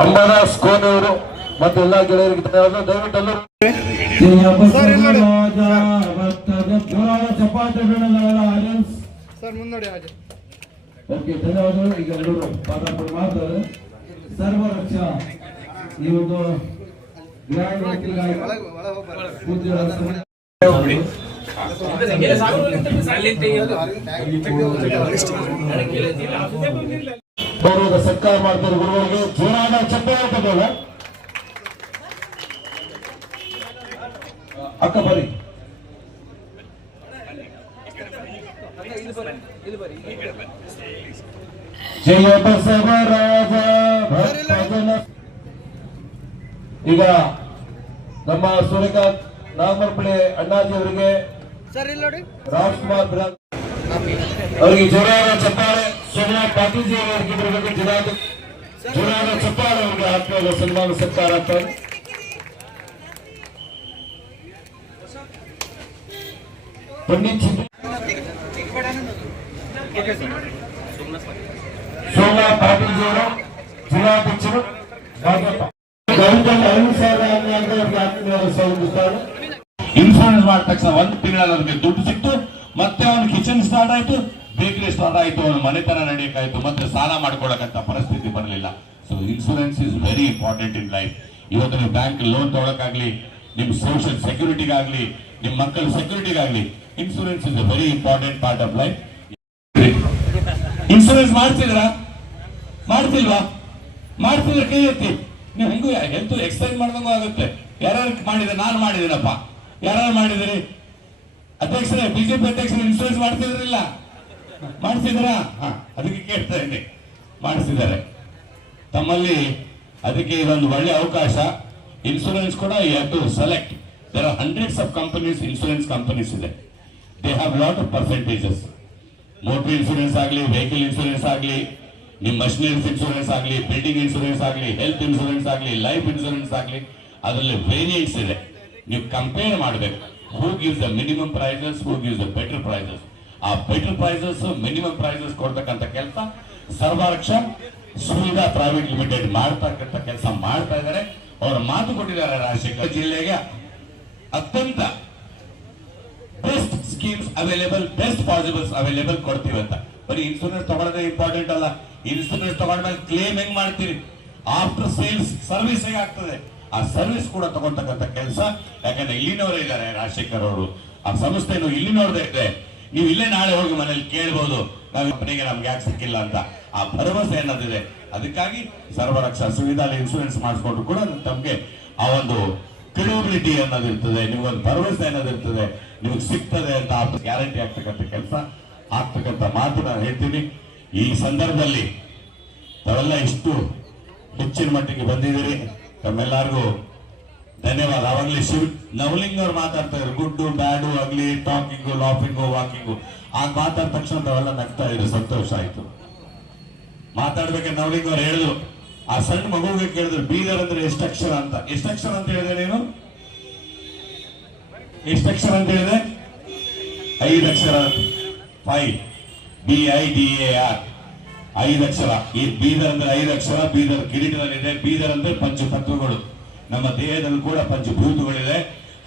ಅಂಬಾದಾಸ್ ಕೋನೆಯವರು ಮತ್ತು ಎಲ್ಲ ಗೆಳೆಯರಿಗೆ ಧನ್ಯವಾದ. ದಯವಿಟ್ಟು ಎಲ್ಲರೂ ಓಕೆ, ಧನ್ಯವಾದಗಳು. ಈಗ ಎಲ್ಲರೂ ಪಾದಾಪುರ ಮಾಡ್ತಾರೆ. ಸರ್ವ ರಕ್ಷಾ ಈ ಒಂದು ಗೌರವದ ಸತ್ಕಾರ ಮಾಡ್ತಾರೆ. ಗುರುಗಳಿಗೆ ಜೋರಾದ ಚಪ್ಪಾಳೆ ತಗೋಲ್ಲ. ಅಕ್ಕ ಬರಿ. ಜಯ ಬಸವರಾಜ ಭಕ್ತಜನ. ಈಗ ನಮ್ಮ ಸೂರ್ಯಕಾಂತ್ ನಾಗಮರ್ಪಳ್ಳಿ ಅಣ್ಣಾಜಿ ಅವರಿಗೆ ರಾಜ್ಕುಮಾರ್ ಬಿರಾದ್ ಅವರಿಗೆ ಜೋರಾದ ಚಪ್ಪಾಳೆ. ಸೋಮನಾಥ್ ಪಾಟೀಲ್ಜಿ ಅವರಿಗೆ ಜೋರಾದ ಚಪ್ಪಾಳೆ ಅವರಿಗೆ ಆತ್ಮೀಯ ಸನ್ಮಾನ ಸತ್ಕಾರ ಆಗ್ತಾರೆ. ಪಂಡಿತ್ ಸೋಮನಾಥ್ ಪಾಟೀಲ್ಜಿ ಅವರು ಜಿಲ್ಲಾಧ್ಯಕ್ಷರು. ಇನ್ಶೂರೆನ್ಸ್ ಮಾಡಿದ ತಕ್ಷಣ ಒಂದು ತಿಂಗಳಲ್ಲಿ ಅವ್ರಿಗೆ ದುಡ್ಡು ಸಿಕ್ತು. ಮತ್ತೆ ಅವನು ಕಿಚನ್ ಸ್ಟಾರ್ಟ್ ಆಯ್ತು, ಬೇಕರಿ ಸ್ಟಾರ್ಟ್ ಆಯ್ತು, ಅವನು ಮನೆತನ ನಡೆಯಕ್ಕಾಯ್ತು, ಮತ್ತೆ ಸಾಲ ಮಾಡ್ಕೊಳಕಂತ ಪರಿಸ್ಥಿತಿ ಬರಲಿಲ್ಲ. So insurance is very important in life. ಇವತ್ತು ನೀವು ಬ್ಯಾಂಕ್ ಲೋನ್ ತಗೊಳಕಾಗ್ಲಿ, ನಿಮ್ ಸೋಷಿಯಲ್ ಸೆಕ್ಯೂರಿಟಿಗಾಗ್ಲಿ, ನಿಮ್ ಮಕ್ಕಳ ಸೆಕ್ಯೂರಿಟಿಗಾಗ್ಲಿ, insurance is a very important part of life. Insurance ಮಾಡ್ತಿದ್ರಾ? ಮಾಡ್ತಿಲ್ವಾ? ಮಾಡ್ತಿದ್ರೆ ಕೈ ಎತ್ತಿ. ನೀವು ಹೆಂಗೂ ಹೆಲ್ತ್ ಎಕ್ಸರ್ಸೈಸ್ ಮಾಡ್ದಂಗೂ ಆಗುತ್ತೆ. ಯಾರು ಮಾಡಿದ್ರೆ? ನಾನು ಮಾಡಿದ್ದೀನಪ್ಪ. ಯಾರು ಮಾಡಿದಿರಿ? ಅಧ್ಯಕ್ಷರೇ, ಬಿಜೆಪಿ ಅಧ್ಯಕ್ಷರು ಇನ್ಶೂರೆನ್ಸ್ ಮಾಡ್ತಿದ್ರಿಲ್ಲ? ಮಾಡಿಸಿದ್ರಾ? ಅದಕ್ಕೆ ಕೇಳ್ತಾ ಇದ್ದೀನಿ. ಮಾಡಿಸಿದ್ದಾರೆ ತಮ್ಮಲ್ಲಿ. ಅದಕ್ಕೆ ಇದೊಂದು ಒಳ್ಳೆ ಅವಕಾಶ. ಇನ್ಶೂರೆನ್ಸ್ ಕೂಡ you have to select. There are hundreds of companies, insurance companies ಇದೆ. They have lot of percentages. Motor insurance ಆಗಲಿ, ವೆಹಿಕಲ್ ಇನ್ಶೂರೆನ್ಸ್ ಆಗಲಿ, ನಿಮ್ಮ ಮಷಿನರೀಸ್ ಇನ್ಶೂರೆನ್ಸ್ ಆಗಲಿ, ಬಿಲ್ಡಿಂಗ್ ಇನ್ಶೂರೆನ್ಸ್ ಆಗಲಿ, ಹೆಲ್ತ್ ಇನ್ಶೂರೆನ್ಸ್ ಆಗಲಿ, ಲೈಫ್ ಇನ್ಶೂರೆನ್ಸ್ ಆಗಲಿ, ಅದರಲ್ಲಿ ವೇರಿಯಂಟ್ಸ್ ಇದೆ. ನೀವು ಕಂಪೇರ್ ಮಾಡಬೇಕು. Who gives the minimum prices, who gives the better prices. ಆ ಬೆಟರ್ ಪ್ರೈಸಸ್, ಮಿನಿಮಮ್ ಪ್ರೈಸಸ್ ಕೊಡ್ತಕ್ಕಂಥ ಕೆಲಸ ಸರ್ವರಕ್ಷಾ ಸುವಿಧಾ ಪ್ರೈವೇಟ್ ಲಿಮಿಟೆಡ್ ಮಾಡ್ತಕ್ಕಂಥ ಕೆಲಸ ಮಾಡ್ತಾ ಇದ್ದಾರೆ. ಅವರ ಮಾತು ಕೊಟ್ಟಿದ್ದಾರೆ. ರಾಜಶೇಖರ್ ಜಿಲ್ಲೆಗೆ ಅತ್ಯಂತ best schemes available, best possibles available ಕೊಡ್ತೀವಿ ಅಂತ. ಬರೀ ಇನ್ಶೂರೆನ್ಸ್ ತಗೊಳ್ಳೋದೇ ಇಂಪಾರ್ಟೆಂಟ್ ಅಲ್ಲ. ಇನ್ಶೂರೆನ್ಸ್ ತಗೊಂಡ್ಮೇಲೆ ಕ್ಲೇಮ್ ಹೆಂಗ್ ಮಾಡ್ತೀರಿ, ಆಫ್ಟರ್ ಸೇಲ್ಸ್ ಸರ್ವಿಸ್ ಹೇಗೆ ಆಗ್ತದೆ, ಆ ಸರ್ವಿಸ್ ಕೂಡ ತಗೊಳ್ತಕ್ಕಂಥ ಕೆಲಸ. ಯಾಕಂದ್ರೆ ಇಲ್ಲಿನವರೇ ಇದ್ದಾರೆ ರಾಜಶೇಖರ್ ಅವರು. ಆ ಸಂಸ್ಥೆನು ಇಲ್ಲಿನವ್ರದೇ ಇದೆ. ನೀವು ಇಲ್ಲೇ ನಾಳೆ ಹೋಗಿ ಮನೇಲಿ ಕೇಳ್ಬೋದು, ನಾವು ಕಂಪನಿಗೆ ನಮ್ಗೆ ಯಾಕೆ ಸಿಕ್ಕಿಲ್ಲ ಅಂತ. ಆ ಭರವಸೆ ಅನ್ನೋದಿದೆ. ಅದಕ್ಕಾಗಿ ಸರ್ವರಕ್ಷಾ ಸುವಿಧಾಲಿ ಇನ್ಶೂರೆನ್ಸ್ ಮಾಡಿಸ್ಕೊಂಡ್ರು ಕೂಡ ತಮ್ಗೆ ಆ ಒಂದು ಕ್ರೆಡಿಬಿಲಿಟಿ ಅನ್ನೋದಿರ್ತದೆ, ನಿಮ್ಗೊಂದು ಭರವಸೆ ಅನ್ನೋದಿರ್ತದೆ, ನಿಮ್ಗೆ ಸಿಗ್ತದೆ ಅಂತ ಗ್ಯಾರಂಟಿ ಆಗ್ತಕ್ಕಂಥ ಕೆಲಸ ಆಗ್ತಕ್ಕಂಥ ಮಾತು ನಾನು ಹೇಳ್ತೀನಿ. ಈ ಸಂದರ್ಭದಲ್ಲಿ ತಾವೆಲ್ಲ ಇಷ್ಟು ಹೆಚ್ಚಿನ ಮಟ್ಟಿಗೆ ಬಂದಿದ್ದೀರಿ. ತಮ್ಮೆಲ್ಲರಿಗೂ ಧನ್ಯವಾದ. ಅವಾಗಲೇ ನವಲಿಂಗ್ ಅವ್ರು ಮಾತಾಡ್ತಾ ಇದ್ರು, ಗುಡ್ಡು ಬ್ಯಾಡು ಅಗ್ಲಿ, ಟಾಕಿಂಗು, ಲಾಫಿಂಗು, ವಾಕಿಂಗು. ಆಗ ಮಾತಾಡಿದ ತಕ್ಷಣ ತಾವೆಲ್ಲ ನಗ್ತಾ ಇದ್ರು, ಸಂತೋಷ ಆಯ್ತು. ಮಾತಾಡ್ಬೇಕಾದ್ರೆ ನವಲಿಂಗ್ ಅವ್ರು ಹೇಳಿದ್ರು, ಆ ಸಣ್ಣ ಮಗುವಿಗೆ ಕೇಳಿದ್ರು, ಬೀದರ್ ಅಂದ್ರೆ ಎಷ್ಟಕ್ಷರ ಅಂತ. ಎಷ್ಟಕ್ಷರ ಅಂತ ಹೇಳಿದೆ ನೀನು? ಎಷ್ಟಕ್ಷರ ಅಂತ ಹೇಳಿದೆ? 5 ಅಕ್ಷರ. 5 BIDAR 5 ಅಕ್ಷರ. ಈ ಬೀದರ್ ಅಂದ್ರೆ 5 ಅಕ್ಷರ. ಬೀದರ್ ಕಿರೀಟದಲ್ಲಿದೆ. ಬೀದರ್ ಅಂದ್ರೆ ಪಂಚತತ್ವಗಳು. ನಮ್ಮ ದೇಹದಲ್ಲಿ ಕೂಡ ಪಂಚಭೂತಗಳಿದೆ.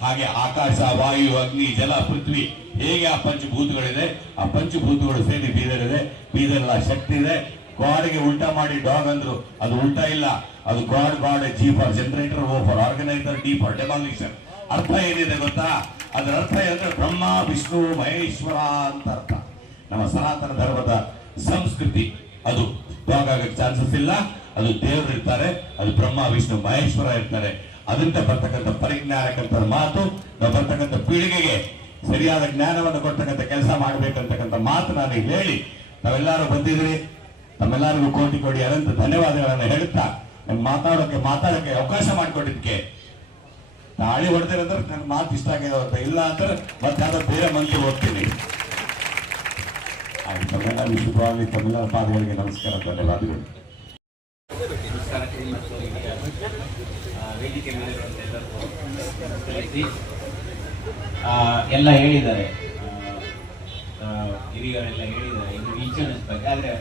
ಹಾಗೆ ಆಕಾಶ, ವಾಯು, ಅಗ್ನಿ, ಜಲ, ಪೃಥ್ವಿ, ಹೇಗೆ ಆ ಪಂಚಭೂತಗಳಿದೆ, ಆ ಪಂಚಭೂತಗಳು ಸೇರಿ ಬೀದರ್ ಇದೆ. ಬೀದರ್ ಆ ಶಕ್ತಿ ಇದೆ. ಗಾಡ್ಗೆ ಉಲ್ಟಾ ಮಾಡಿ ಡಾಗ್ ಅಂದ್ರು, ಅದು ಉಲ್ಟಾ ಇಲ್ಲ. ಅದು god G for generator, O for organiser, D for demolition. ಅರ್ಥ ಏನಿದೆ ಗೊತ್ತಾ? ಅದರ ಅರ್ಥ ಏನಂದ್ರೆ ಬ್ರಹ್ಮ, ವಿಷ್ಣು, ಮಹೇಶ್ವರ ಅಂತ ಅರ್ಥ. ನಮ್ಮ ಸನಾತನ ಧರ್ಮದ ಸಂಸ್ಕೃತಿ ಅದು ಡಾಗ್ ಆಗಕ್ಕೆ ಚಾನ್ಸಸ್ ಇಲ್ಲ. ಅದು ದೇವರು ಇರ್ತಾರೆ, ಅದು ಬ್ರಹ್ಮ, ವಿಷ್ಣು, ಮಹೇಶ್ವರ ಇರ್ತಾರೆ. ಅದರಿಂದ ಬರ್ತಕ್ಕಂಥ ಪರಿಜ್ಞಾನಕ್ಕಂತ ಮಾತು, ನಾವು ಬರ್ತಕ್ಕಂಥ ಪೀಳಿಗೆಗೆ ಸರಿಯಾದ ಜ್ಞಾನವನ್ನು ಕೊಡ್ತಕ್ಕಂಥ ಕೆಲಸ ಮಾಡ್ಬೇಕಂತಕ್ಕಂಥ ಮಾತು ನಾನು ಹೇಳಿ ನಾವೆಲ್ಲರೂ ಬಂದಿದ್ರಿ. ತಮ್ಮೆಲ್ಲರಿಗೂ ಕೋಟಿ ಕೋಟಿ ಅನಂತ ಧನ್ಯವಾದಗಳನ್ನು ಹೇಳುತ್ತಾ, ನಂಗೆ ಮಾತಾಡೋಕೆ ಅವಕಾಶ ಮಾಡಿಕೊಟ್ಟಿದ್ದಕ್ಕೆ. ತಾಳಿ ಹೊಡೆದಿರಂದ್ರೆ ನನ್ನ ಮಾತು ಇಷ್ಟ ಆಗಿದೆ, ಇಲ್ಲ ಅಂದ್ರೆ ಮತ್ತೆ ಯಾವ್ದೋ ಬೇರೆ ಮಂದಿ ಓದ್ತೀನಿ. ತಮ್ಮೆಲ್ಲ ವಿಶುದ್ಧವಾಗಿ ತಮ್ಮೆಲ್ಲರ ಪಾದಗಳಿಗೆ ನಮಸ್ಕಾರ, ಧನ್ಯವಾದಗಳು. ಎಲ್ಲ ಹೇಳಿದ್ದಾರೆ, ಹಿರಿಯರೆಲ್ಲ ಹೇಳಿದ್ದಾರೆ ಇನ್ಶೂರೆನ್ಸ್ ಬಗ್ಗೆ. ಆದರೆ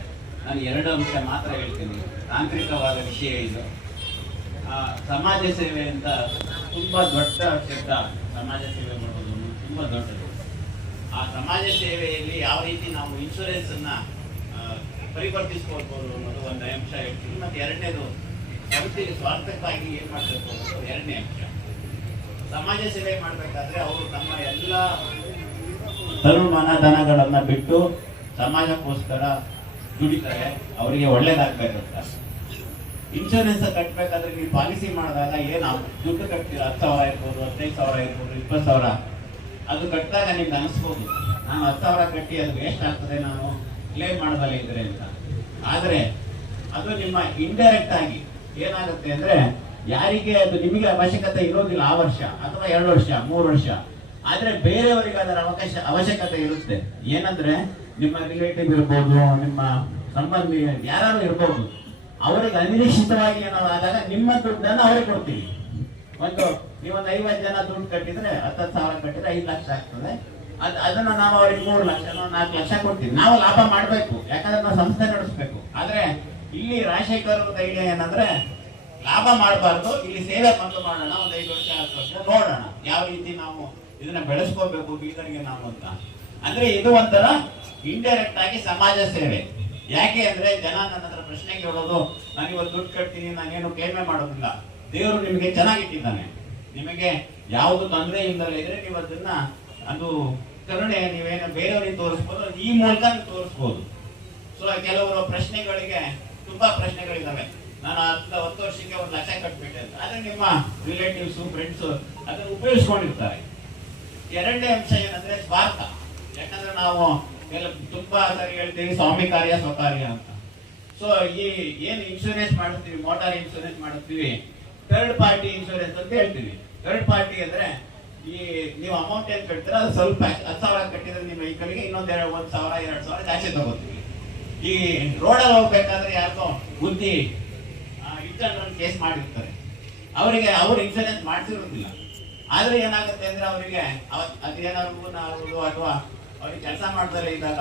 ನಾನು 2 ಅಂಶ ಮಾತ್ರ ಹೇಳ್ತೀನಿ. ತಾಂತ್ರಿಕವಾದ ವಿಷಯ ಇದು. ಸಮಾಜ ಸೇವೆ ಅಂತ ತುಂಬಾ ದೊಡ್ಡ ಶಬ್ದ. ಸಮಾಜ ಸೇವೆ ಮಾಡೋದು ತುಂಬಾ ದೊಡ್ಡದು. ಆ ಸಮಾಜ ಸೇವೆಯಲ್ಲಿ ಯಾವ ರೀತಿ ನಾವು ಇನ್ಶೂರೆನ್ಸ್ ಅನ್ನ ಪರಿವರ್ತಿಸ್ಕೊಳ್ಬೋದು ಅನ್ನೋದು ಒಂದು ಅಂಶ ಹೇಳ್ತೀವಿ. ಮತ್ತೆ ಎರಡನೇದು ಸಂಸ್ಥೆಗೆ ಸ್ವಾರ್ಥಕ್ಕಾಗಿ ಏನ್ ಮಾಡಬೇಕು ಅನ್ನೋದು ಎರಡನೇ ಅಂಶ. ಸಮಾಜ ಸೇವೆ ಮಾಡ್ಬೇಕಾದ್ರೆ ಅವರು ತಮ್ಮ ಎಲ್ಲ ತನುಮಾನ ಧನಗಳನ್ನ ಬಿಟ್ಟು ಸಮಾಜಕ್ಕೋಸ್ಕರ ದುಡಿತಾರೆ. ಅವರಿಗೆ ಒಳ್ಳೇದಾಗ್ಬೇಕಂತ. ಇನ್ಶೂರೆನ್ಸ್ ಕಟ್ಟಬೇಕಾದ್ರೆ ನೀವು ಪಾಲಿಸಿ ಮಾಡಿದಾಗ ಏನು ದುಡ್ಡು ಕಟ್ತೀರಾ, 10,000 ಇರ್ಬೋದು, 15,000 ಇರ್ಬೋದು, 20,000, ಅದು ಕಟ್ಟಿದಾಗ ನಿಮ್ಗೆ ಅನಿಸ್ಬೋದು ನಾನು 10,000 ಕಟ್ಟಿ ಅದು ವೇಸ್ಟ್ ಆಗ್ತದೆ, ನಾನು ಕ್ಲೇಮ್ ಮಾಡಬಲ್ಲ ಇದ್ರೆ ಅಂತ. ಆದ್ರೆ ಅದು ನಿಮ್ಮ ಇಂಡೈರೆಕ್ಟ್ ಆಗಿ ಏನಾಗುತ್ತೆ ಅಂದ್ರೆ ಯಾರಿಗೆ ಅದು ನಿಮಗೆ ಅವಶ್ಯಕತೆ ಇರೋದಿಲ್ಲ ಆ ವರ್ಷ ಅಥವಾ 2 ವರ್ಷ 3 ವರ್ಷ, ಆದ್ರೆ ಬೇರೆಯವರಿಗೆ ಅದರ ಅವಶ್ಯಕತೆ ಇರುತ್ತೆ. ಏನಂದ್ರೆ ನಿಮ್ಮ ರಿಲೇಟಿವ್ ಇರ್ಬೋದು, ನಿಮ್ಮ ಸಂಬಂಧಿ ಯಾರು ಇರ್ಬೋದು, ಅವರಿಗೆ ಅನಿರೀಕ್ಷಿತವಾಗಿ ಏನಾದ್ರು ಆದಾಗ ನಿಮ್ಮ ದುಡ್ಡನ್ನು ಅವ್ರಿಗೆ ಕೊಡ್ತೀವಿ. ನೀವೊಂದು 50 ಜನ ದುಡ್ಡು ಕಟ್ಟಿದ್ರೆ 10,000 ಕಟ್ಟಿದ್ರೆ 5 ಲಕ್ಷ ಆಗ್ತದೆ. ಅದನ್ನ ನಾವು ಅವ್ರಿಗೆ 3 ಲಕ್ಷ 4 ಲಕ್ಷ ಕೊಡ್ತೀವಿ. ನಾವು ಲಾಭ ಮಾಡ್ಬೇಕು, ಯಾಕಂದ್ರೆ ನಾವು ಸಂಸ್ಥೆ ನಡೆಸಬೇಕು. ಆದ್ರೆ ಇಲ್ಲಿ ರಾಜಶೇಖರ್ ಅವ್ರ ಐಡಿಯಾ ಏನಂದ್ರೆ ಲಾಭ ಮಾಡಬಾರ್ದು, ಇಲ್ಲಿ ಸೇವೆ ಬಂದು ಮಾಡೋಣ, ಒಂದು 5 ವರ್ಷ 10 ವರ್ಷ ನೋಡೋಣ ಯಾವ ರೀತಿ ನಾವು ಇದನ್ನ ಬೆಳೆಸ್ಕೋಬೇಕು ಬೀದರ್ಗೆ ನಾವು ಅಂತ. ಅಂದ್ರೆ ಇದು ಒಂಥರ ಇಂಡೈರೆಕ್ಟ್ ಆಗಿ ಸಮಾಜ ಸೇವೆ. ಯಾಕೆ ಅಂದ್ರೆ ಜನ ನನ್ನ ಹತ್ರ ಪ್ರಶ್ನೆ ಕೇಳೋದು, ನಾನು ಇವತ್ತು ದುಡ್ಡು ಕಟ್ತೀನಿ, ನಾನೇನು ಕ್ಲೇಮೇ ಮಾಡೋದಿಲ್ಲ. ದೇವರು ನಿಮಗೆ ಚೆನ್ನಾಗಿಟ್ಟಿದ್ದಾನೆ, ನಿಮಗೆ ಯಾವುದು ತೊಂದರೆ ಇಲ್ಲದಲ್ಲ ಇದ್ರೆ ನೀವು ಅದನ್ನ ಅದು ಕರುಣೆ ನೀವೇನು ಬೇರೆಯವರಿಗೆ ತೋರಿಸ್ಬೋದು, ಈ ಮೂಲಕ ನೀವು ತೋರಿಸ್ಬೋದು. ಸೊ ಕೆಲವರು ಪ್ರಶ್ನೆಗಳಿಗೆ ತುಂಬಾ ಪ್ರಶ್ನೆಗಳಿದಾವೆ. ನಾನು 10 ವರ್ಷಕ್ಕೆ 1 ಲಕ್ಷ ಕಟ್ಬಿಟ್ಟೆ ಅಂತ. ಆದ್ರೆ ನಿಮ್ಮ ರಿಲೇಟಿವ್ಸ್ ಫ್ರೆಂಡ್ಸ್ ಅದನ್ನ ಉಪಯೋಗಿಸ್ಕೊಂಡಿರ್ತಾರೆ. ಎರಡನೇ ಅಂಶ ಏನಂದ್ರೆ ಸ್ವಾರ್ಥ. ಯಾಕಂದ್ರೆ ನಾವು ತುಂಬಾ ಸರಿ ಹೇಳ್ತೀವಿ ಸ್ವಾಮಿ ಕಾರ್ಯ ಸ್ವಕಾರ್ಯ ಅಂತ. ಸೊ ಈ ಏನು ಇನ್ಶೂರೆನ್ಸ್ ಮಾಡುತ್ತೀವಿ, ಮೋಟಾರ್ ಇನ್ಶೂರೆನ್ಸ್ ಮಾಡುತ್ತೀವಿ, ಥರ್ಡ್ ಪಾರ್ಟಿ ಇನ್ಶೂರೆನ್ಸ್ ಅಂತ ಹೇಳ್ತೀವಿ. ಥರ್ಡ್ ಪಾರ್ಟಿ ಅಂದ್ರೆ ಈ ನೀವು ಅಮೌಂಟ್ ಏನ್ ಕಟ್ತೀರ ಅದು ಸ್ವಲ್ಪ 10,000 ಕಟ್ಟಿದ್ರೆ ನಿಮ್ಮ ವೆಹಿಕಲ್ಗೆ ಇನ್ನೊಂದು 1,000 2,000 ಜಾಸ್ತಿ ತಗೋತೀವಿ. ಈ ರೋಡಲ್ಲಿ ಹೋಗ್ಬೇಕಾದ್ರೆ ಯಾರಿಗೋ ಬುದ್ಧಿ ಇಟ್ಕೊಂಡು ಕೇಸ್ ಮಾಡಿರ್ತಾರೆ, ಅವರಿಗೆ ಅವ್ರು ಇನ್ಶೂರೆನ್ಸ್ ಮಾಡಿಸಿರೋದಿಲ್ಲ. ಆದ್ರೆ ಏನಾಗುತ್ತೆ ಅಂದ್ರೆ ಅವರಿಗೆ ಅದೇನಾದ್ರು ನಾವು ಅಥವಾ ಅವ್ರಿಗೆ ಕೆಲಸ ಮಾಡ್ತಾರೆ ಇದ್ದಾಗ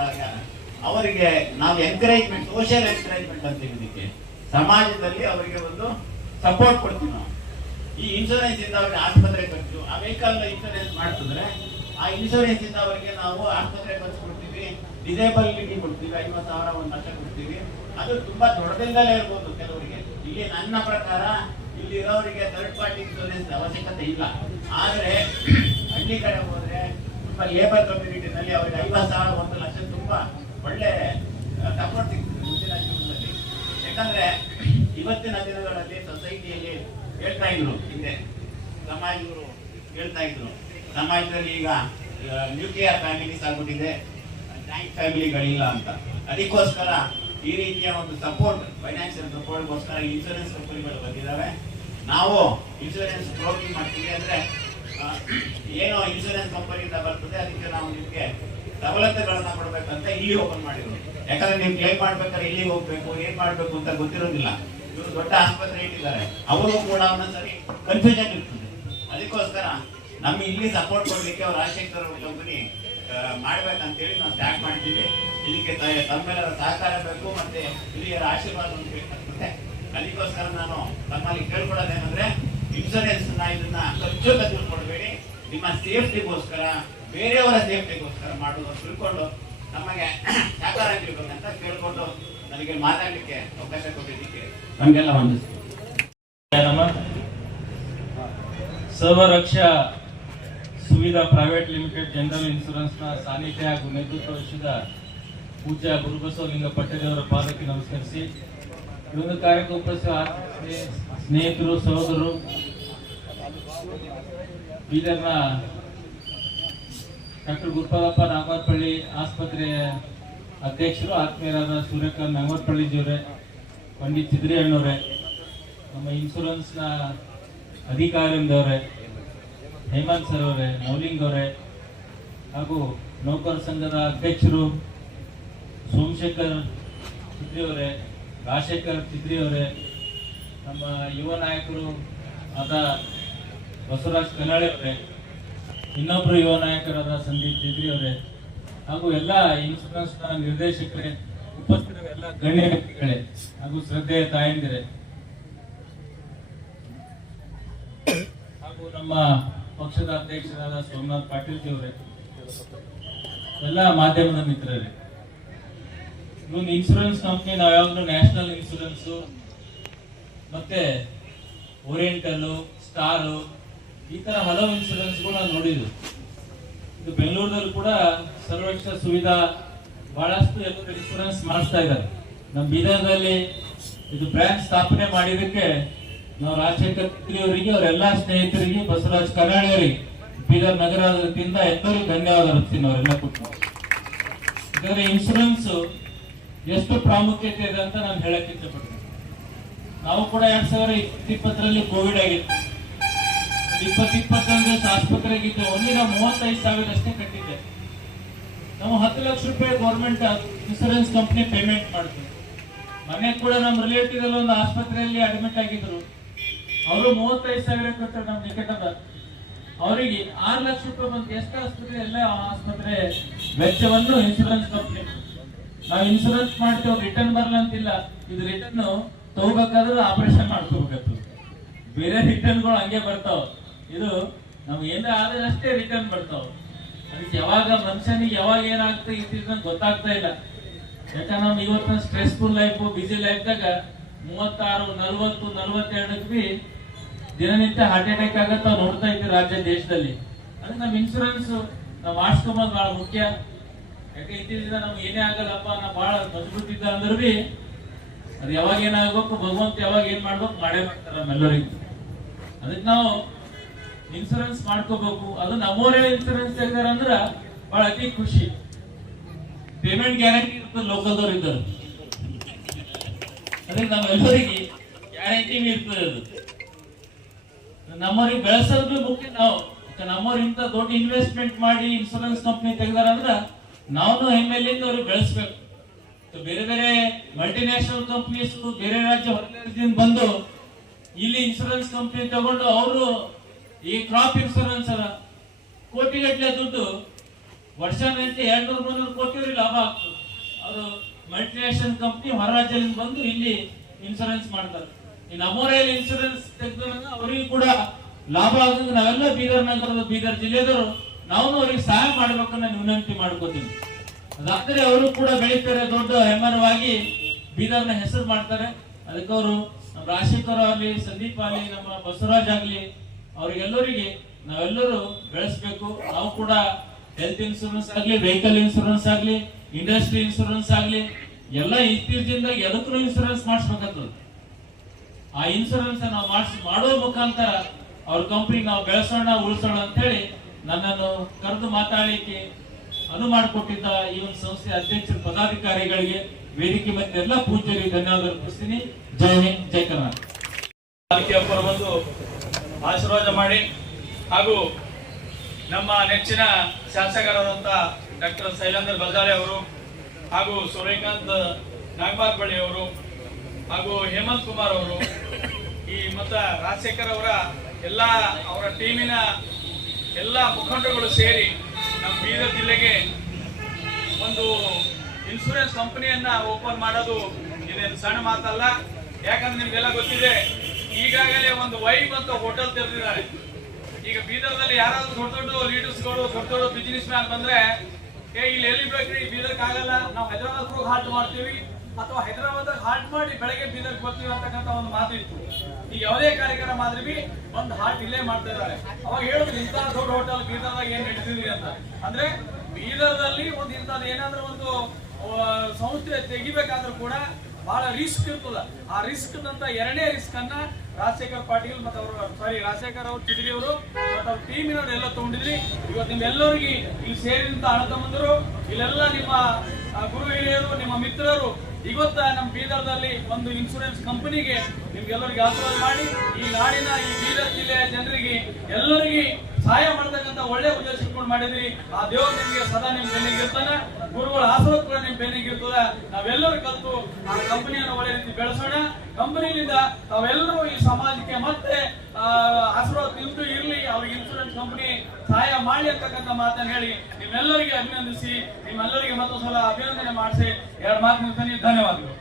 ಅವರಿಗೆ ನಾವು ಎನ್ಕರೇಜ್ಮೆಂಟ್, ಸೋಷಿಯಲ್ ಎನ್ಕರೇಜ್ಮೆಂಟ್ ಅಂತೀವಿ. ಇದಕ್ಕೆ ಸಮಾಜದಲ್ಲಿ ಅವರಿಗೆ ಒಂದು ಸಪೋರ್ಟ್ ಕೊಡ್ತೀವಿ ನಾವು. ಈ ಇನ್ಶೂರೆನ್ಸ್ ಇಂದ ಅವ್ರಿಗೆ ಆಸ್ಪತ್ರೆ ಖರ್ಚು, ಆ ವೆಹಿಕಲ್ ಇನ್ಶೂರೆನ್ಸ್ ಮಾಡ್ತಿದ್ರೆ ಆ ಇನ್ಶೂರೆನ್ಸ್ ಇಂದ ಅವರಿಗೆ ನಾವು ಆಸ್ಪತ್ರೆ ಖರ್ಚು ಕೊಡ್ತೀವಿ, ಡಿಸೇಬಲಿಟಿ ಕೊಡ್ತೀವಿ, 50,000 1 ಲಕ್ಷ ಕೊಡ್ತೀವಿ. ಅದು ತುಂಬಾ ದೊಡ್ಡದಿಂದಲೇ ಇರ್ಬೋದು ಕೆಲವರಿಗೆ. ಇಲ್ಲಿ ನನ್ನ ಪ್ರಕಾರ ಇಲ್ಲಿ ಇರೋರಿಗೆ ಥರ್ಡ್ ಪಾರ್ಟಿ ಇನ್ಶೂರೆನ್ಸ್ ಅವಶ್ಯಕತೆ ಇಲ್ಲ. ಆದ್ರೆ ಹಳ್ಳಿ ಕಡೆ ಹೋದ್ರೆ ತುಂಬಾ ಲೇಬರ್ ಕಮ್ಯುನಿಟಿನಲ್ಲಿ ಅವರಿಗೆ 50,000 1 ಲಕ್ಷ ತುಂಬಾ ಒಳ್ಳೆ ಸಪೋರ್ಟ್ ಸಿಗ್ತದೆ ಮುಂದಿನ ಜೀವನದಲ್ಲಿ. ಯಾಕಂದ್ರೆ ಇವತ್ತಿನ ದಿನಗಳಲ್ಲಿ ಸೊಸೈಟಿಯಲ್ಲಿ ಹೇಳ್ತಾ ಇದ್ರು, ಹಿಂದೆ ಸಮಾಜದವರು ಹೇಳ್ತಾ ಇದ್ರು, ಸಮಾಜದಲ್ಲಿ ಈಗ ನ್ಯೂಕ್ಲಿಯರ್ ಫ್ಯಾಮಿಲೀಸ್ ಆಗ್ಬಿಟ್ಟಿದೆ, ಜಾಯಿಂಟ್ ಫ್ಯಾಮಿಲಿಗಳಿಲ್ಲ ಅಂತ. ಅದಕ್ಕೋಸ್ಕರ ಈ ರೀತಿಯ ಒಂದು ಸಪೋರ್ಟ್, ಫೈನಾನ್ಷಿಯಲ್ ಸಪೋರ್ಟ್ಗೋಸ್ಕರ ಇನ್ಶೂರೆನ್ಸ್ ಕಂಪನಿಗಳು ಬಂದಿದ್ದಾವೆ. ನಾವು ಇನ್ಶೂರೆನ್ಸ್ ಬ್ರೋಕಿಂಗ್ ಮಾಡ್ತೀವಿ. ಅಂದ್ರೆ ಏನೋ ಇನ್ಶೂರೆನ್ಸ್ ಕಂಪನಿಯಿಂದ ಬರ್ತದೆ, ಅದಕ್ಕೆ ನಾವು ನಿಮಗೆ ಸವಲತ್ತುಗಳನ್ನ ಕೊಡ್ಬೇಕಂತ ಇಲ್ಲಿ ಓಪನ್ ಮಾಡಿದ್ರು. ಯಾಕಂದ್ರೆ ನೀವು ಕ್ಲೇಮ್ ಮಾಡ್ಬೇಕಾದ್ರೆ ಇಲ್ಲಿಗೆ ಹೋಗ್ಬೇಕು, ಏನ್ ಮಾಡ್ಬೇಕು ಅಂತ ಗೊತ್ತಿರೋದಿಲ್ಲ. ಇವರು ದೊಡ್ಡ ಆಸ್ಪತ್ರೆ ಇಟ್ಟಿದ್ದಾರೆ, ಅವರು ಕೂಡ ಒಂದೊಂದ್ಸರಿ ಕನ್ಫ್ಯೂಷನ್ ಇರ್ತದೆ. ಅದಕ್ಕೋಸ್ಕರ ನಮ್ಗೆ ಇಲ್ಲಿ ಸಪೋರ್ಟ್ ಕೊಡ್ಲಿಕ್ಕೆ ಅವ್ರು ರಾಜಶೇಖರ್ ಕಂಪನಿ ಮಾಡ್ಬೇಕಂತೇಳಿ ನಾವು ಸ್ಟಾರ್ಟ್ ಮಾಡ್ತೀವಿ. ಇದಕ್ಕೆ ತಮ್ಮೆಲ್ಲರ ಸಹಕಾರ ಬೇಕು, ಮತ್ತೆ ಹಿರಿಯರ ಆಶೀರ್ವಾದ ಬೇಕಾಗ್ತದೆ. ಅದಕ್ಕೋಸ್ಕರ ನಾನು ತಮ್ಮಲ್ಲಿ ಕೇಳ್ಕೊಡೋದೇನಂದ್ರೆ ಇನ್ಶೂರೆನ್ಸ್ ಇದನ್ನ ಖರ್ಚು ಕೊಡಬೇಡಿ, ನಿಮ್ಮ ಸೇಫ್ಟಿಗೋಸ್ಕರ, ಬೇರೆಯವರ ಸೇಫ್ಟಿಗೋಸ್ಕರ ಮಾಡೋದು ತಿಳ್ಕೊಂಡು ನಮಗೆ ಸಹಕಾರ ತಿಳ್ಬೇಕಂತ ಕೇಳ್ಕೊಂಡು ನನಗೆ ಮಾತಾಡ್ಲಿಕ್ಕೆ ಅವಕಾಶ ಕೊಟ್ಟಿದ್ದಕ್ಕೆ ನಮಗೆಲ್ಲ ವಂದಿಸ್ತೀನಿ. Sarvaraksha Suvidha private limited general insurance ನ ಸಾನ್ನಿಧ್ಯ ಹಾಗೂ ನೇತೃತ್ವ ವಹಿಸಿದ ಪೂಜ್ಯ ಗುರುಬಸವಲಿಂಗ ಪಟ್ಟೇದವರ ಪಾದಕ್ಕೆ ನಮಸ್ಕರಿಸಿ, ಈ ಒಂದು ಕಾರ್ಯಕ್ಕೆ ಉಪಸ್ಥಿತ ಸ್ನೇಹಿತರು, ಸಹೋದರರು, ಬೀದರ್ನ ಡಾಕ್ಟರ್ ಗುರುಪಾದಪ್ಪ ನಾಗವರಪಳ್ಳಿ ಆಸ್ಪತ್ರೆಯ ಅಧ್ಯಕ್ಷರು, ಆತ್ಮೀಯರಾದ ಸೂರ್ಯಕಾಂತ್ ನಾಗವರಪಳ್ಳಿಜಿಯವರೇ, ಪಂಡಿತ್ ಚಿದ್ರಿ ಅಣ್ಣವರೇ, ನಮ್ಮ ಇನ್ಶೂರೆನ್ಸ್ನ ಅಧಿಕಾರಿಯವರೇ, ಹೇಮಂತ್ ಸರ್ ಅವರೇ, ನವಲಿಂಗ್ ಅವರೇ, ಹಾಗೂ ನೌಕರ ಸಂಘದ ಅಧ್ಯಕ್ಷರು ಸೋಮಶೇಖರ್ ಚಿದ್ರಿ ಅವರೇ, ರಾಜಶೇಖರ್ ಚಿದ್ರಿ ಅವರೇ, ನಮ್ಮ ಯುವ ನಾಯಕರು ಆದ ಬಸವರಾಜ್ ಕನಾಳೆ ಅವರೇ, ಇನ್ನೊಬ್ಬರು ಯುವ ನಾಯಕರಾದ ಸಂದೀಪ್ ಚಿದ್ರಿ ಅವರೇ, ಹಾಗೂ ಎಲ್ಲ ಇನ್ಶೂರೆನ್ಸ್ನ ನಿರ್ದೇಶಕರೇ, ಉಪಸ್ಥಿತರ ಎಲ್ಲ ಗಣ್ಯ ವ್ಯಕ್ತಿಗಳೇ ಹಾಗೂ ಶ್ರದ್ಧೆಯ ತಾಯಂದಿರೇ, ಹಾಗೂ ನಮ್ಮ ಪಕ್ಷದ ಅಧ್ಯಕ್ಷರಾದ ಸೋಮನಾಥ್ ಪಾಟೀಲ್ ಜಿ ಅವರೇ, ಎಲ್ಲ ಮಾಧ್ಯಮದ ಮಿತ್ರರೇ, ಇವೊಂದು ಇನ್ಶೂರೆನ್ಸ್ ಕಂಪ್ನಿ ನಾವು ಯಾವಾಗಲೂ ನ್ಯಾಷನಲ್ ಇನ್ಶೂರೆನ್ಸ್ ಮತ್ತೆ ಓರಿಯೆಂಟಲ್, ಸ್ಟಾರ್ ಈ ತರ ಹಲವು ಇನ್ಶೂರೆನ್ಸ್ಗಳು ನಾವು ನೋಡಿದ್ವಿ. ಇದು ಬೆಂಗಳೂರಲ್ಲಿ ಕೂಡ ಸರ್ವಕ್ಷ ಸುವಿಧಾ ಬಹಳಷ್ಟು ಎಲ್ಲರೂ ಇನ್ಶೂರೆನ್ಸ್ ಮಾಡಿಸ್ತಾ ಇದ್ದಾರೆ. ನಮ್ಮ ಬೀದರ್ದಲ್ಲಿ ಇದು ಬ್ರಾಂಚ್ ಸ್ಥಾಪನೆ ಮಾಡಿದಕ್ಕೆ ನಾವು ರಾಜಶೇಖರ್ ಅವರಿಗೆ, ಅವರೆಲ್ಲ ಸ್ನೇಹಿತರಿಗೆ, ಬಸವರಾಜ್ ಕರಾಳಿ ಅವರಿಗೆ, ಬೀದರ್ ನಗರದಿಂದ ಎಲ್ಲರಿಗೂ ಧನ್ಯವಾದ ಅರ್ಪಿಸ್ತೀನಿ. ಅವರೆಲ್ಲ ಕೂತ್ಕೊಂಡು ಇದರ ಇನ್ಶೂರೆನ್ಸ್ ಎಷ್ಟು ಪ್ರಾಮುಖ್ಯತೆ ಇದೆ ಅಂತ ನಾನು ಹೇಳಕ್ ಇಷ್ಟಪಡ್ತೀನಿ. ನಾವು ಕೂಡ 2020ರಲ್ಲಿ ಕೋವಿಡ್ ಆಗಿತ್ತು. 2021 ಆಸ್ಪತ್ರೆಗಿದ್ದು ಒಂದಿನ 35,000 ಅಷ್ಟೇ ಕಟ್ಟಿದ್ದೆ. ನಾವು 10 ಲಕ್ಷ ರೂಪಾಯಿ ಗೌರ್ಮೆಂಟ್ ಇನ್ಶೂರೆನ್ಸ್ ಕಂಪ್ನಿ ಪೇಮೆಂಟ್ ಮಾಡ್ತೀವಿ. ಮನೆ ಕೂಡ ನಮ್ಮ ರಿಲೇಟಿವ್ ಅಲ್ಲಿ ಒಂದು ಆಸ್ಪತ್ರೆಯಲ್ಲಿ ಅಡ್ಮಿಟ್ ಆಗಿದ್ರು. ಅವರು 35,000 ಕೊಟ್ಟರು ನಮ್ಮ ನಿಕಟದ. ಅವರಿಗೆ 6 ಲಕ್ಷ ರೂಪಾಯಿ ಬಂತು. ಎಷ್ಟು ಆಸ್ಪತ್ರೆ, ಎಲ್ಲ ಆಸ್ಪತ್ರೆ ವೆಚ್ಚವನ್ನು ಇನ್ಶೂರೆನ್ಸ್ ಕಂಪ್ನಿ. ನಾವು ಇನ್ಶೂರೆನ್ಸ್ ಮಾಡ್ತೇವೆ, ರಿಟರ್ನ್ ಬರಲ್ಲ ಅಂತಿಲ್ಲ. ಇದು ರಿಟರ್ನ್ ತಗೋಬೇಕಾದ್ರೆ ಆಪರೇಷನ್ ಮಾಡ್ಕೋಬೇಕಾಗ್ತದೆ. ಬೇರೆ ರಿಟರ್ನ್ಗಳು ಹಂಗೆ ಬರ್ತಾವ. ಇದು ನಮ್ಗೆ ಏನಾರ ಆದ್ರೆ ಅಷ್ಟೇ ರಿಟರ್ನ್ ಬರ್ತಾವ. ಅದಕ್ಕೆ ಯಾವಾಗ ಮನುಷ್ಯನಿಗೆ ಯಾವಾಗ ಏನಾಗ್ತದೆ ಇದ್ದಿದ್ದ ಗೊತ್ತಾಗ್ತಾ ಇಲ್ಲ. ಯಾಕಂದ್ರೆ ನಮ್ಗೆ ಇವತ್ತಿನ ಸ್ಟ್ರೆಸ್ಫುಲ್ ಲೈಫ್, ಬಿಸಿ ಲೈಫ್ದಾಗ 36, 40, 42 ದಿನನಿತ್ಯ ಹಾರ್ಟ್ ಅಟ್ಯಾಕ್ ಆಗತ್ತ ನೋಡ್ತಾ ಇದ್ದೀವಿ ರಾಜ್ಯ ದೇಶದಲ್ಲಿ. ಅದಕ್ಕೆ ನಮ್ಮ ಇನ್ಶೂರೆನ್ಸ್ ನಾವು ಮಾಡಿಸ್ಕೊಂಬೋದು ಬಹಳ ಮುಖ್ಯ. ಯಾಕೆ ಇದ್ದಿದ್ದ ನಮ್ಗೆ ಏನೇ ಆಗಲ್ಲಪ್ಪ, ನಾವು ಬಹಳ ಮಜಬೂತ್ ಇದ್ದ ಅಂದ್ರೆ ಬಿ ಅದು ಯಾವಾಗ ಏನಾಗ್ಬೇಕು, ಭಗವಂತ ಯಾವಾಗ ಏನ್ ಮಾಡ್ಬೇಕು ಮಾಡೇ ಮಾಡ್ತಾರ ನಮ್ಮೆಲ್ಲರಿಗೂ. ಅದಕ್ಕೆ ನಾವು ಇನ್ಶೂರೆನ್ಸ್ ಮಾಡ್ಕೋಬೇಕು. ಅದು ನಮ್ಮವರೇ ಇನ್ಶೂರೆನ್ಸ್ ತೆಗ್ದಾರ ಅಂದ್ರ ಬಹಳ ಅತಿ ಖುಷಿ. ಪೇಮೆಂಟ್ ಗ್ಯಾರಂಟಿ ಇರ್ತದೆ ಲೋಕಲ್ದವ್ರು ಇದ್ದರು. ಅದಕ್ಕೆ ನಾವೆಲ್ಲರಿಗೆ ಗ್ಯಾರಂಟಿ ಇರ್ತದೆ. ಅದು ನಮ್ಮವ್ರಿಗೆ ಬೆಳೆಸೋದು ಮುಖ್ಯ. ನಾವು ನಮ್ಮವ್ರು ಇಂತ ದೊಡ್ಡ ಇನ್ವೆಸ್ಟ್ಮೆಂಟ್ ಮಾಡಿ ಇನ್ಶೂರೆನ್ಸ್ ಕಂಪ್ನಿ ತೆಗ್ದಾರ ಅಂದ್ರ ನಾವು ಹೆಮ್ಮೆಲಿಂದ ಅವ್ರಿಗೆ ಬೆಳೆಸ್ಬೇಕು. ಬೇರೆ ಬೇರೆ ಮಲ್ಟಿನ್ಯಾಷನಲ್ ಕಂಪ್ನೀಸ್ ಬೇರೆ ರಾಜ್ಯ ಹೊರದಿಂದ ಬಂದು ಇಲ್ಲಿ ಇನ್ಶೂರೆನ್ಸ್ ಕಂಪ್ನಿ ತಗೊಂಡು ಅವರು ಈ ಕ್ರಾಪ್ ಇನ್ಶೂರೆನ್ಸ್ ಅದ ಕೋಟಿಗಟ್ಟಲೆ ದುಡ್ಡು ವರ್ಷ 200-300 ಕೋಟಿ ಲಾಭ ಆಗ್ತದೆ. ಅವರು ಮಲ್ಟಿನ್ಯಾಷನಲ್ ಕಂಪ್ನಿ ಹೊರ ರಾಜ್ಯದಿಂದ ಬಂದು ಇಲ್ಲಿ ಇನ್ಶೂರೆನ್ಸ್ ಮಾಡ್ತಾರೆ. ಈ ನಮ್ಮೂರಲ್ಲಿ ಇನ್ಶೂರೆನ್ಸ್ ತೆಗೆದ ಅವರಿಗೂ ಕೂಡ ಲಾಭ ಆಗೋದು. ನಾವೆಲ್ಲ ಬೀದರ್ ನಗರದ, ಬೀದರ್ ಜಿಲ್ಲೆದವರು ನಾವು ಅವ್ರಿಗೆ ಸಹಾಯ ಮಾಡ್ಬೇಕನ್ನ ವಿನಂತಿ ಮಾಡ್ಕೋತೀನಿ. ಅದಾದ್ರೆ ಅವರು ಕೂಡ ಬೆಳೀತಾರೆ, ದೊಡ್ಡ ಹೆಮ್ಮರವಾಗಿ ಬೀದರ್ನ ಹೆಸರು ಮಾಡ್ತಾರೆ. ಅದಕ್ಕೆ ಅವರು ನಮ್ಮ ರಾಜಶೇಖರ್ ಆಗಲಿ, ಸಂದೀಪ್ ಆಗಲಿ, ನಮ್ಮ ಬಸವರಾಜ್ ಆಗ್ಲಿ, ಅವ್ರಿಗೆಲ್ಲರಿಗೆ ನಾವೆಲ್ಲರೂ ಬೆಳೆಸ್ಬೇಕು. ನಾವು ಕೂಡ ಹೆಲ್ತ್ ಇನ್ಶೂರೆನ್ಸ್ ಆಗ್ಲಿ, ವೆಹಿಕಲ್ ಇನ್ಶೂರೆನ್ಸ್ ಆಗ್ಲಿ, ಇಂಡಸ್ಟ್ರಿ ಇನ್ಶೂರೆನ್ಸ್ ಆಗ್ಲಿ, ಎಲ್ಲ ಇತ್ತೀಚಿಂದ ಎದಕ್ಕೂ ಇನ್ಶೂರೆನ್ಸ್ ಮಾಡಿಸ್ಬೇಕಾಗ್ತದೆ. ಆ ಇನ್ಶೂರೆನ್ಸ್ ನಾವು ಮಾಡೋ ಮುಖಾಂತರ ಅವ್ರ ಕಂಪ್ನಿ ನಾವು ಬೆಳೆಸೋಣ, ಉಳಿಸೋಣ ಅಂತ ಹೇಳಿ ನನ್ನನ್ನು ಕರೆದು ಮಾತಾಡಲಿಕ್ಕೆ ಅನು ಮಾಡಿಕೊಟ್ಟಿದ್ದ ಈ ಒಂದು ಸಂಸ್ಥೆ ಅಧ್ಯಕ್ಷರ ಪದಾಧಿಕಾರಿಗಳಿಗೆ, ವೇದಿಕೆ ಮತ್ತೆ ಎಲ್ಲ ಪೂಜ್ಯರಿಗೆ ಧನ್ಯವಾದ ಅರ್ಪಿಸ್ತೀನಿ. ಜೈ ಹಿಂದ್, ಜೈ ಕರ್ನಾಟಕ. ಬಂದು ಆಶೀರ್ವಾದ ಮಾಡಿ ಹಾಗೂ ನಮ್ಮ ನೆಚ್ಚಿನ ಶಾಸಕರಾದಂಥ ಡಾಕ್ಟರ್ ಶೈಲೇಂದ್ರ ಬಲ್ದಾಳೆ ಅವರು ಹಾಗೂ ಸೂರ್ಯಕಾಂತ್ ನಾಗಬಾರ್ಬಳ್ಳಿ ಅವರು ಹಾಗೂ ಹೇಮಂತ್ ಕುಮಾರ್ ಅವರು, ಈ ಮತ್ತು ರಾಜಶೇಖರ್ ಅವರ ಎಲ್ಲ ಅವರ ಟೀಮಿನ ಎಲ್ಲ ಮುಖಂಡರುಗಳು ಸೇರಿ ನಮ್ಮ ಬೀದರ್ ಜಿಲ್ಲೆಗೆ ಒಂದು ಇನ್ಶೂರೆನ್ಸ್ ಕಂಪನಿಯನ್ನ ಓಪನ್ ಮಾಡೋದು ಇದೇನು ಸಣ್ಣ ಮಾತಲ್ಲ. ಯಾಕಂದ್ರೆ ನಿಮ್ಗೆಲ್ಲ ಗೊತ್ತಿದೆ, ಈಗಾಗಲೇ ಒಂದು ವೈಬ್ ಅಂತ ಹೋಟೆಲ್ ತೆರೆದಿದ್ದಾರೆ. ಈಗ ಬೀದರ್ದಲ್ಲಿ ಯಾರಾದ್ರೂ ದೊಡ್ಡ ದೊಡ್ಡ ಲೀಡರ್ಸ್ಗಳು, ದೊಡ್ಡ ದೊಡ್ಡ ಬಿಸಿನೆಸ್ ಮ್ಯಾನ್ ಬಂದ್ರೆ ಇಲ್ಲಿ ಎಲ್ಲಿ ಬೇಕ್ರಿ ಬೀದರ್ಗೆ ಆಗಲ್ಲ, ನಾವು ಹೈದರಾಬಾದ್ ಹೋಗಿ ಹಾಲ್ಟ್ ಮಾಡ್ತೀವಿ ಅಥವಾ ಹೈದರಾಬಾದ್ ಹಾಲ್ಟ್ ಮಾಡಿ ಬೆಳಗ್ಗೆ ಬೀದರ್ಗೆ ಬರ್ತೀವಿ ಅಂತಕ್ಕಂಥ ಒಂದು ಮಾತು ಇತ್ತು. ಈಗ ಯಾವುದೇ ಕಾರ್ಯಕ್ರಮ ಆದ್ರೆ ಬಿ ಒಂದು ಹಾಲ್ಟ್ ಇಲ್ಲೇ ಮಾಡ್ತಾ ಇದ್ದಾರೆ. ಅವಾಗ ಹೇಳಿದ್ರು ಇಂಥ ದೊಡ್ಡ ಹೋಟೆಲ್ ಬೀದರ್ದಾಗ ಏನ್ ನಡೆದಿದ್ವಿ ಅಂತ. ಅಂದ್ರೆ ಬೀದರ್ದಲ್ಲಿ ಒಂದು ಇಂಥದ್ದು ಏನಾದ್ರೂ ಒಂದು ಸಂಸ್ಥೆ ತೆಗಿಬೇಕಾದ್ರೂ ಕೂಡ ಬಹಳ ರಿಸ್ಕ್ ಇರ್ತದ. ಆ ರಿಸ್ಕ್ ನಂತ ಎರಡನೇ ರಿಸ್ಕ್ ಅನ್ನ ರಾಜಶೇಖರ್ ಪಾಟೀಲ್ ಮತ್ತು ರಾಜಶೇಖರ್ ಅವರು, ಚಿದ್ರಿ ಅವರು ಮತ್ತು ಅವ್ರ ಟೀಮಿನವ್ರು ಎಲ್ಲ ತಗೊಂಡಿದ್ರಿ. ಇವತ್ತು ನಿಮ್ಮೆಲ್ಲರಿಗೆ ಇಲ್ಲಿ ಸೇರಿದಂತ ಅಣ್ಣ ತಮ್ಮಂದರು, ಇಲ್ಲೆಲ್ಲ ನಿಮ್ಮ ಗುರು ಹಿರಿಯರು, ನಿಮ್ಮ ಮಿತ್ರರು ಇವತ್ತ ನಮ್ಮ ಬೀದರ್ದಲ್ಲಿ ಒಂದು ಇನ್ಶೂರೆನ್ಸ್ ಕಂಪನಿಗೆ ನಿಮ್ಗೆಲ್ಲರಿಗೆ ಆಶೀರ್ವಾದ ಮಾಡಿ ಈ ನಾಡಿನ ಈ ಬೀದರ್ ಜಿಲ್ಲೆಯ ಜನರಿಗೆ ಎಲ್ಲರಿಗೆ ಸಹಾಯ ಮಾಡತಕ್ಕಂತ ಒಳ್ಳೆ ಉದ್ದೇಶ ಇಟ್ಕೊಂಡು ಮಾಡಿದ್ರಿ. ಆ ದೇವರು ನಿಮ್ಗೆ ಸದಾ ನಿಮ್ ಬೆನ್ನಿಗಿರ್ತಾನೆ, ಗುರುಗಳ ಆಶೀರ್ವಾದ ಕೂಡ ನಿಮ್ ಬೆನ್ನಿಗಿರ್ತದ. ನಾವೆಲ್ಲರೂ ಕಲಿತು ಆ ಕಂಪನಿಯನ್ನು ಒಳ್ಳೆ ರೀತಿ ಬೆಳೆಸೋಣ. ಕಂಪನಿಯಿಂದ ತಾವೆಲ್ಲರೂ ಈ ಸಮಾಜಕ್ಕೆ ಮತ್ತೆ ಆಶೀರ್ವಾದ ನಿಂತು ಇರ್ಲಿ, ಅವ್ರಿಗೆ ಇನ್ಶೂರೆನ್ಸ್ ಕಂಪನಿ ಸಹಾಯ ಮಾಡಿ ಅಂತಕ್ಕಂಥ ಮಾತನ್ನು ಹೇಳಿ ನಿಮ್ಮೆಲ್ಲರಿಗೆ ಅಭಿನಂದಿಸಿ, ನಿಮ್ಮೆಲ್ಲರಿಗೆ ಮತ್ತೊಂದು ಸಲ ಅಭಿನಂದನೆ ಮಾಡಿಸಿ ಎರಡು ಮಾತು ಮುಗಿಸ್ತೀನಿ. ಧನ್ಯವಾದಗಳು.